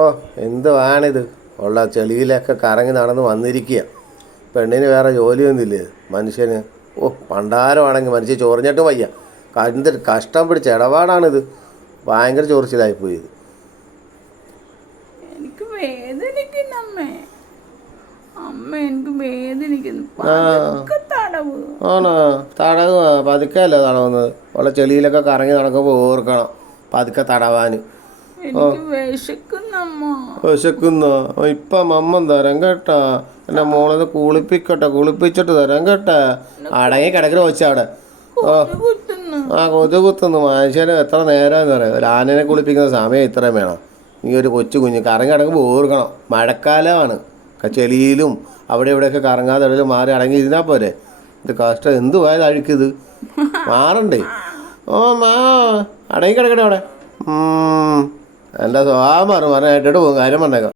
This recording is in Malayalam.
ഓ എന്തുവാണിത് ഉള്ള ചെളിയിലൊക്കെ കറങ്ങി നടന്ന് വന്നിരിക്കുക. പെണ്ണിന് വേറെ ജോലിയൊന്നുമില്ലേ മനുഷ്യന്? ഓ പണ്ടാരമാണെങ്കിൽ മനുഷ്യൻ ചൊറിഞ്ഞിട്ട് വയ്യ. എന്തൊരു കഷ്ടം പിടിച്ച ഇടപാടാണിത്. ഭയങ്കര ചൊറിച്ചിലായിപ്പോയി ഇത്. എനിക്ക് വേദനിക്കുന്നു അമ്മേ. അമ്മ എനിക്ക് വേദനിക്കുന്നു. ആണോ? തടവുക പതുക്കല്ലേ തടവുന്നത്? ഉള്ള ചെളിയിലൊക്കെ കറങ്ങി നടക്കുമ്പോൾ ഓർക്കണം പതുക്കെ തടവാൻ. വിശക്കുന്നോ? ഇപ്പം അമ്മ തരാം കേട്ടാ. എൻ്റെ മോളത് കുളിപ്പിക്കട്ടെ, കുളിപ്പിച്ചിട്ട് തരാം കേട്ടാ. അടങ്ങി കിടക്കിന് വെച്ച അവിടെ. ഓ ആ കൊതു കുത്തുന്നു. മനുഷ്യന് എത്ര നേരമെന്ന് പറയാം. ഒരു ആനനെ കുളിപ്പിക്കുന്ന സമയം ഇത്രയും വേണം. ഈ ഒരു കൊച്ചു കുഞ്ഞ് കറങ്ങി കിടക്കുമ്പോൾ ഓർക്കണം. മഴക്കാലമാണ്. ചെളിയിലും അവിടെ ഇവിടെയൊക്കെ കറങ്ങാതെ എവിടെയും മാറി അടങ്ങി ഇരുന്നാൽ പോരെ. ഇത് കഷ്ടം. എന്തുവായത് അഴുക്കിത് മാറണ്ടേ? ഓ മാ അടങ്ങി കിടക്കട്ടെ അവിടെ. എൻ്റെ സ്വഭാവം മാറും. പറഞ്ഞിട്ട് പോകും. കാര്യം പറഞ്ഞേക്കാം.